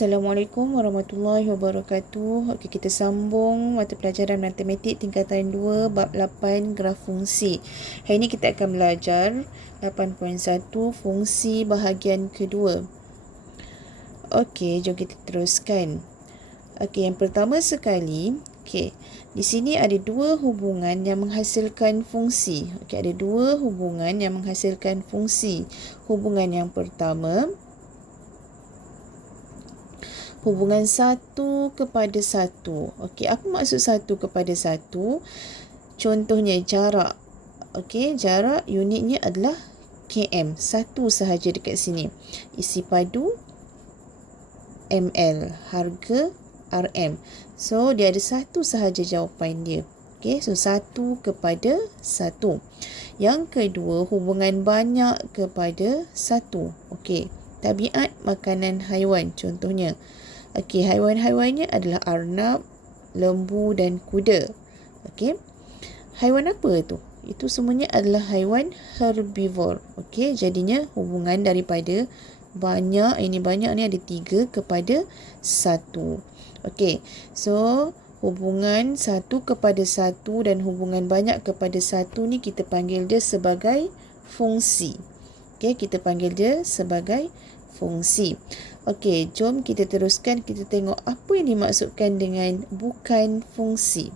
Assalamualaikum warahmatullahi wabarakatuh. Okey, kita sambung mata pelajaran matematik tingkatan 2 bab 8 graf fungsi. Hari ini kita akan belajar 8.1 fungsi bahagian kedua. Okey, jom kita teruskan. Okey, yang pertama sekali, di sini ada dua hubungan yang menghasilkan fungsi. Okey, ada dua hubungan yang menghasilkan fungsi. Hubungan yang pertama, hubungan 1 kepada 1. Okey, apa maksud 1 kepada 1? Contohnya jarak. Okey, jarak unitnya adalah km. Satu sahaja dekat sini. Isi padu ml, harga rm. So, dia ada satu sahaja jawapan dia. Okey, so 1 kepada 1. Yang kedua, hubungan banyak kepada 1. Okey, tabiat makanan haiwan contohnya. Okey, haiwan-haiwannya adalah arnab, lembu dan kuda. Okey. Haiwan apa tu? Itu semuanya adalah haiwan herbivore. Okey, jadinya hubungan daripada banyak, ini banyak ni ada 3 kepada 1. Okey. So, hubungan 1 kepada 1 dan hubungan banyak kepada 1 ni kita panggil dia sebagai fungsi. Okey, kita panggil dia sebagai fungsi. Okey, jom kita teruskan. Kita tengok apa yang dimaksudkan dengan bukan fungsi.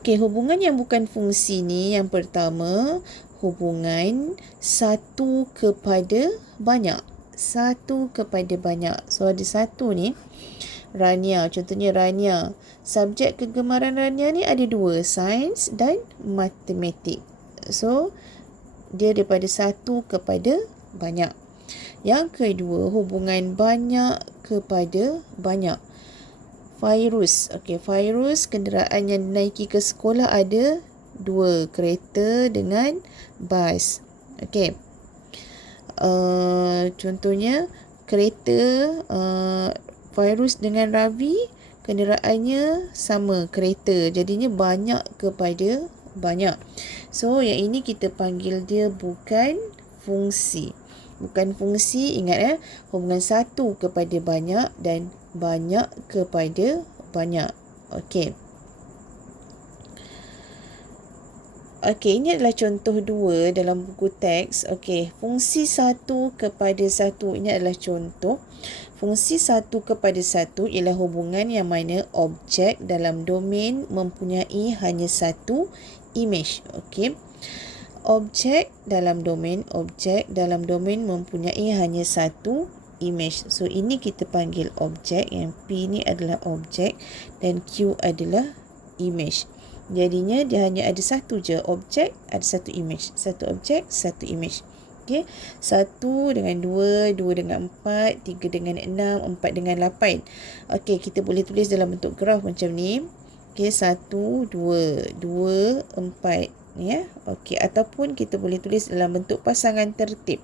Okey, hubungan yang bukan fungsi ni yang pertama, hubungan 1 kepada banyak. 1 kepada banyak. So, ada satu ni, Rania. Contohnya Rania. Subjek kegemaran Rania ni ada dua, sains dan matematik. So, dia daripada 1 kepada banyak. Yang kedua, hubungan banyak kepada banyak. Fairuz. Okey, Fairuz kenderaan yang dinaiki ke sekolah ada 2, kereta dengan bas. Okey. Contohnya kereta Fairuz dengan Ravi kenderaannya sama, kereta. Jadinya banyak kepada banyak. So, yang ini kita panggil dia bukan fungsi. Bukan fungsi, ingat hubungan 1 kepada banyak dan banyak kepada banyak. Okey. Okey, ini adalah contoh 2 dalam buku teks. Okey, fungsi 1 kepada 1 ini adalah contoh. Fungsi 1 kepada 1 ialah hubungan yang mana objek dalam domain mempunyai hanya satu imej. Okey. Objek dalam domain mempunyai hanya satu imej. So, ini kita panggil objek. Yang P ni adalah objek dan Q adalah imej. Jadinya dia hanya ada satu je objek, ada satu imej. Satu objek, satu imej. Okey, 1 dengan 2, 2 dengan 4, 3 dengan 6, 4 dengan 8. Okey, kita boleh tulis dalam bentuk graf macam ni. Okey, 1, 2, 2, 4. Ya, okey, ataupun kita boleh tulis dalam bentuk pasangan tertib.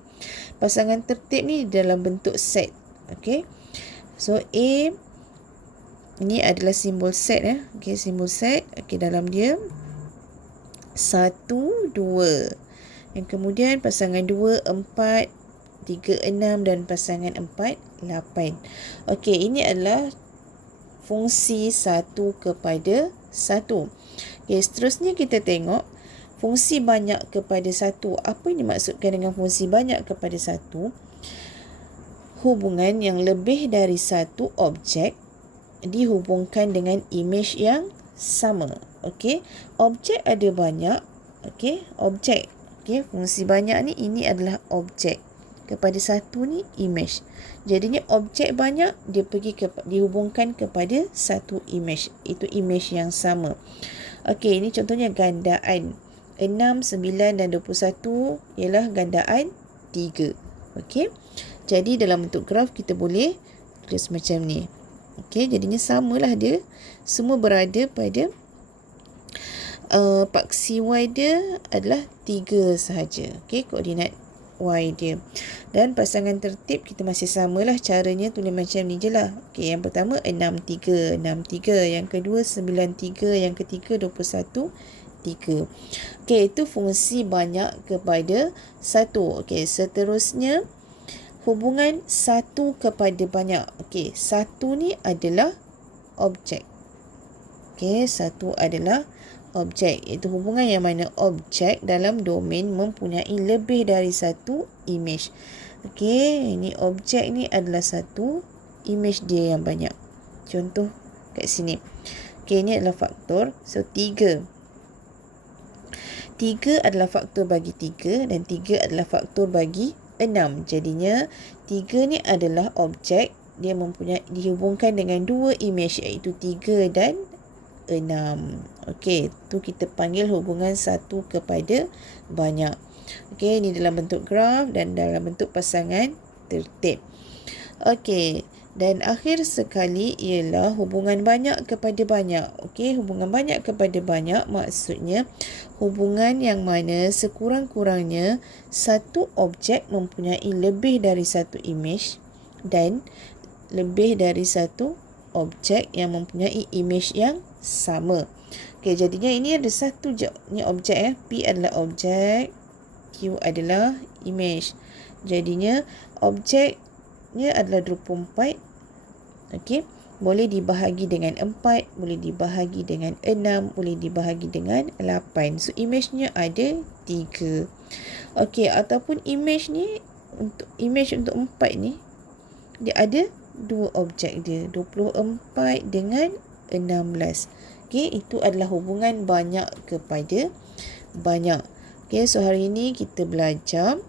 Pasangan tertib ni dalam bentuk set. Okey. So, A ini adalah simbol set Okey, simbol set. Okey, dalam dia 1, 2. Yang kemudian pasangan 2, 4, 3, 6 dan pasangan 4, 8. Okey, ini adalah fungsi 1 kepada 1. Okey, seterusnya kita tengok fungsi banyak kepada 1. Apa yang dimaksudkan dengan fungsi banyak kepada 1? Hubungan yang lebih dari satu objek dihubungkan dengan imej yang sama. Okey, objek ada banyak. Okey, objek. Okey, fungsi banyak ni ini adalah objek. Kepada 1 ni imej. Jadinya objek banyak dia dihubungkan kepada satu imej. Itu imej yang sama. Okey, ini contohnya gandaan. 6, 9 dan 21 ialah gandaan 3. Okey. Jadi dalam bentuk graf kita boleh tulis macam ni. Okey, jadinya samalah dia. Semua berada pada paksi Y dia adalah 3 sahaja. Okey, koordinat Y dia. Dan pasangan tertib kita masih samalah caranya, tulis macam ni je lah. Okey, yang pertama 6, 3, 6, 3. Yang kedua 9, 3. Yang ketiga 21, 3. Okey, itu fungsi banyak kepada 1. Okey, seterusnya hubungan satu kepada banyak. Okey, satu ni adalah objek. Okey, satu adalah objek. Iaitu hubungan yang mana objek dalam domain mempunyai lebih dari satu image. Okey, ini objek ni adalah satu, image dia yang banyak. Contoh kat sini. Okey, ini adalah faktor. So, 3. 3 adalah faktor bagi 3 dan 3 adalah faktor bagi 6. Jadinya 3 ni adalah objek, dia mempunyai dihubungkan dengan dua image iaitu 3 dan 6. Okey, tu kita panggil hubungan satu kepada banyak. Okey, ini dalam bentuk graf dan dalam bentuk pasangan tertib. Okey, dan akhir sekali ialah hubungan banyak kepada banyak. Okey, hubungan banyak kepada banyak maksudnya hubungan yang mana sekurang-kurangnya satu objek mempunyai lebih dari satu image dan lebih dari satu objek yang mempunyai image yang sama. Okey, jadinya ini ada satu je. Ini objek P adalah objek, Q adalah image. Jadinya objeknya adalah 24. Okey, boleh dibahagi dengan 4, boleh dibahagi dengan 6, boleh dibahagi dengan 8. So image-nya ada 3. Okey, ataupun image untuk 4 ni dia ada dua objek dia, 24 dengan 16. Okey, itu adalah hubungan banyak kepada banyak. Okey, so hari ini kita belajar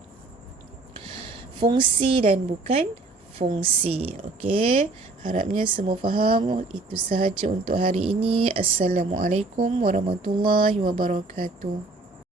fungsi dan bukan fungsi. Okey, harapnya semua faham. Itu sahaja untuk hari ini. Assalamualaikum warahmatullahi wabarakatuh.